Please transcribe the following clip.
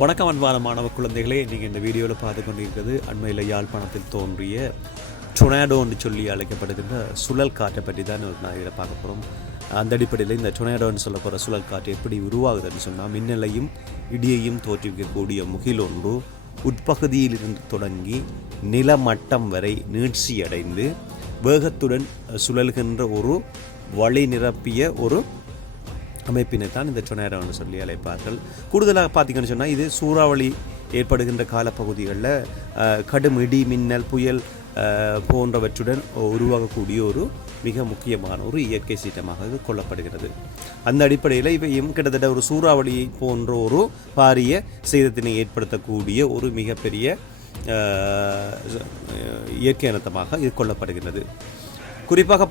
வணக்கம் அன்பான மாணவ குழந்தைகளே, நீங்கள் இந்த வீடியோவில் பார்த்து கொண்டிருக்கிறது அண்மையில் யாழ்ப்பாணத்தில் தோன்றிய டொர்னடோ என்று சொல்லி அழைக்கப்படுகின்ற சுழல் காற்றை பற்றி தான் நான் இதில் பார்க்க போகிறோம். அந்த அடிப்படையில் இந்த டொர்னடோன்னு சொல்ல போகிற சுழல் காற்று எப்படி உருவாகுதுன்னு சொன்னால், மின்னலையும் இடியையும் தோற்றுவிக்கக்கூடிய முகில் ஒன்று உட்பகுதியிலிருந்து தொடங்கி நிலமட்டம் வரை நீட்சியடைந்து வேகத்துடன் சுழல்கின்ற ஒரு வழி நிரப்பிய ஒரு அமைப்பினை தான் இந்த டொர்னடோன்னு சொல்லி அழைப்பார்கள். கூடுதலாக பார்த்திங்கன்னு சொன்னால், இது சூறாவளி ஏற்படுகின்ற காலப்பகுதிகளில் கடும் இடி மின்னல் புயல் போன்றவற்றுடன் உருவாகக்கூடிய ஒரு மிக முக்கியமான ஒரு இயற்கை சீற்றமாக இது கொள்ளப்படுகிறது. அந்த அடிப்படையில் இவையும் கிட்டத்தட்ட ஒரு சூறாவளி போன்ற ஒரு பாரிய சேதத்தினை ஏற்படுத்தக்கூடிய ஒரு மிகப்பெரிய இயற்கை அனர்த்தமாக இது கொள்ளப்படுகிறது. குறிப்பாக